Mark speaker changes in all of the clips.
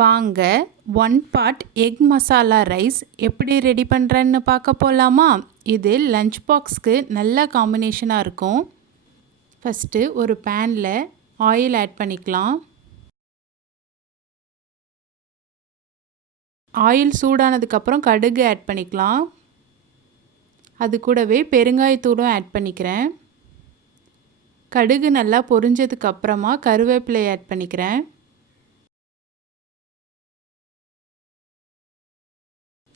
Speaker 1: வாங்க one pot egg masala rice எப்படி ready பண்ணுறேன்னு பார்க்க போகலாமா இது லஞ்ச் பாக்ஸ்க்கு நல்ல காம்பினேஷனாக இருக்கும். ஃபஸ்ட்டு ஒரு பேனில் ஆயில் ஆட் பண்ணிக்கலாம். ஆயில் சூடானதுக்கப்புறம் கடுகு ஆட் பண்ணிக்கலாம். அது கூடவே பெருங்காயத்தூளும் ஆட் பண்ணிக்கிறேன். கடுகு நல்லா பொரிஞ்சதுக்கப்புறமா கருவேப்பிலை ஆட் பண்ணிக்கிறேன்.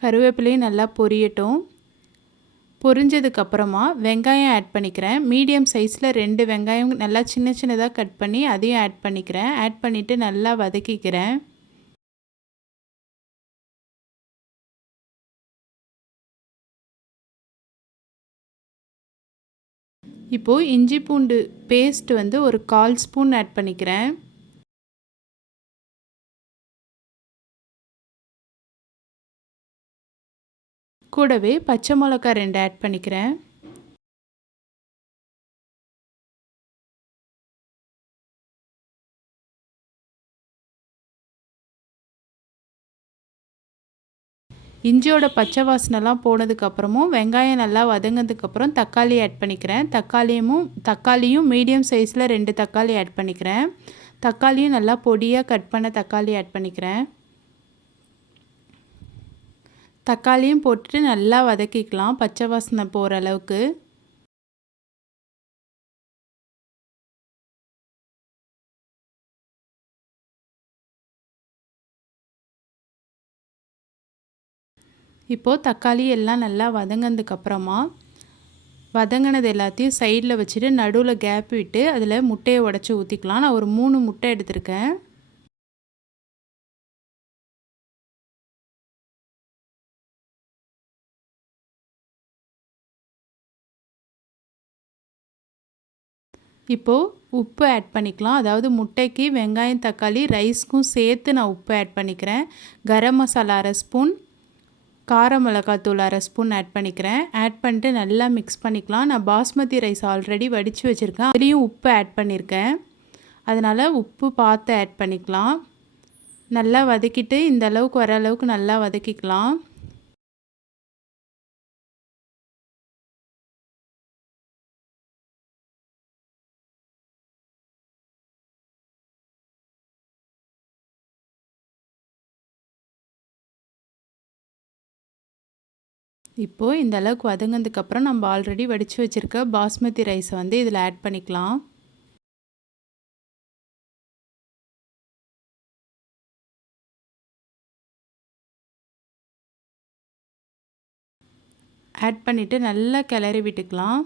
Speaker 1: கருவேப்பிலையும் நல்லா பொரியட்டும். பொரிஞ்சதுக்கப்புறமா வெங்காயம் ஆட் பண்ணிக்கிறேன். மீடியம் சைஸில் ரெண்டு வெங்காயம் நல்லா சின்ன சின்னதாக கட் பண்ணி அதையும் ஆட் பண்ணிக்கிறேன். ஆட் பண்ணிவிட்டு நல்லா வதக்கிக்கிறேன். இப்போது இஞ்சி பூண்டு பேஸ்ட் வந்து ஒரு கால் ஸ்பூன் ஆட் பண்ணிக்கிறேன். கூடவே பச்சை மிளகா ரெண்டு ஆட் பண்ணிக்கிறேன். இஞ்சியோட பச்சை வாசனைலாம் போனதுக்கப்புறமும் வெங்காயம் நல்லா வதங்கினதுக்கப்புறம் தக்காளி ஆட் பண்ணிக்கிறேன். தக்காளியும் தக்காளியும் மீடியம் சைஸில் ரெண்டு தக்காளி ஆட் பண்ணிக்கிறேன். தக்காளியும் நல்லா பொடியாக கட் பண்ண தக்காளி ஆட் பண்ணிக்கிறேன். தக்காளியும் போட்டுட்டு நல்லா வதக்கிக்கலாம். பச்சை வாசனை போகிற அளவுக்கு. இப்போது தக்காளி எல்லாம் நல்லா வதங்கினதுக்கப்புறமா வதங்கினது எல்லாத்தையும் சைடில் வச்சுட்டு நடுவில் கேப் விட்டு அதில் முட்டையை உடச்சி ஊற்றிக்கலாம் நான் ஒரு மூணு முட்டை எடுத்திருக்கேன். இப்போது உப்பு ஆட் பண்ணிக்கலாம். அதாவது முட்டைக்கு வெங்காயம் தக்காளி ரைஸ்க்கும் சேர்த்து நான் உப்பு ஆட் பண்ணிக்கிறேன். கரம் மசாலா அரை ஸ்பூன் கார மிளகாத்தூள் அரை ஸ்பூன் ஆட் பண்ணிக்கிறேன். ஆட் பண்ணிட்டு நல்லா மிக்ஸ் பண்ணிக்கலாம். நான் பாஸ்மதி ரைஸ் ஆல்ரெடி வடித்து வச்சுருக்கேன். அதுலேயும் உப்பு ஆட் பண்ணியிருக்கேன் அதனால் உப்பு பார்த்து ஆட் பண்ணிக்கலாம். நல்லா வதக்கிட்டு இந்த அளவுக்கு வர அளவுக்கு நல்லா வதக்கிக்கலாம். இப்போது இந்த அளவுக்கு வதங்கினதுக்கப்புறம் நம்ம ஆல்ரெடி வடித்து வச்சுருக்க பாஸ்மதி ரைஸை வந்து இதில் ஆட் பண்ணிக்கலாம். ஆட் பண்ணிவிட்டு நல்லா கிளறி விட்டுக்கலாம்.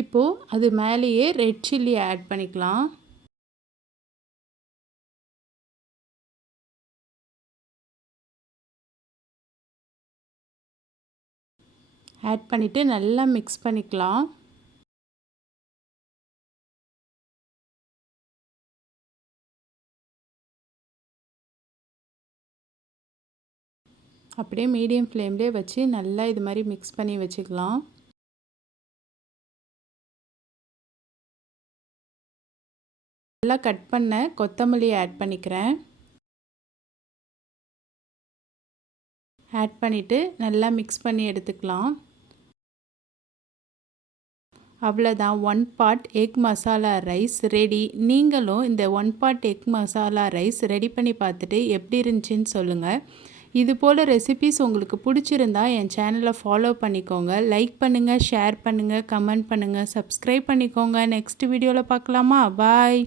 Speaker 1: இப்போது அது மேலேயே ரெட் சில்லி ஆட் பண்ணிக்கலாம். ஆட் பண்ணிவிட்டு நல்லா மிக்ஸ் பண்ணிக்கலாம். அப்படியே மீடியம் ஃப்ளேம்லேயே வச்சு நல்லா இது மாதிரி மிக்ஸ் பண்ணி வச்சுக்கலாம். நல்லா கட் பண்ண கொத்தமல்லி ஆட் பண்ணிக்கிறேன். ஆட் பண்ணிவிட்டு நல்லா மிக்ஸ் பண்ணி எடுத்துக்கலாம். அவ்வளோதான் one pot egg masala rice ready நீங்களும் இந்த one pot egg masala rice ready பண்ணி பார்த்துட்டு எப்படி இருந்துச்சுன்னு சொல்லுங்கள் இது போல் ரெசிபீஸ் உங்களுக்கு பிடிச்சிருந்தா என் சேனலை ஃபாலோ பண்ணிக்கோங்க. லைக் பண்ணுங்கள் ஷேர் பண்ணுங்கள் கமெண்ட் பண்ணுங்கள் சப்ஸ்கிரைப் பண்ணிக்கோங்க. நெக்ஸ்ட் வீடியோவில் பார்க்கலாமா? பாய்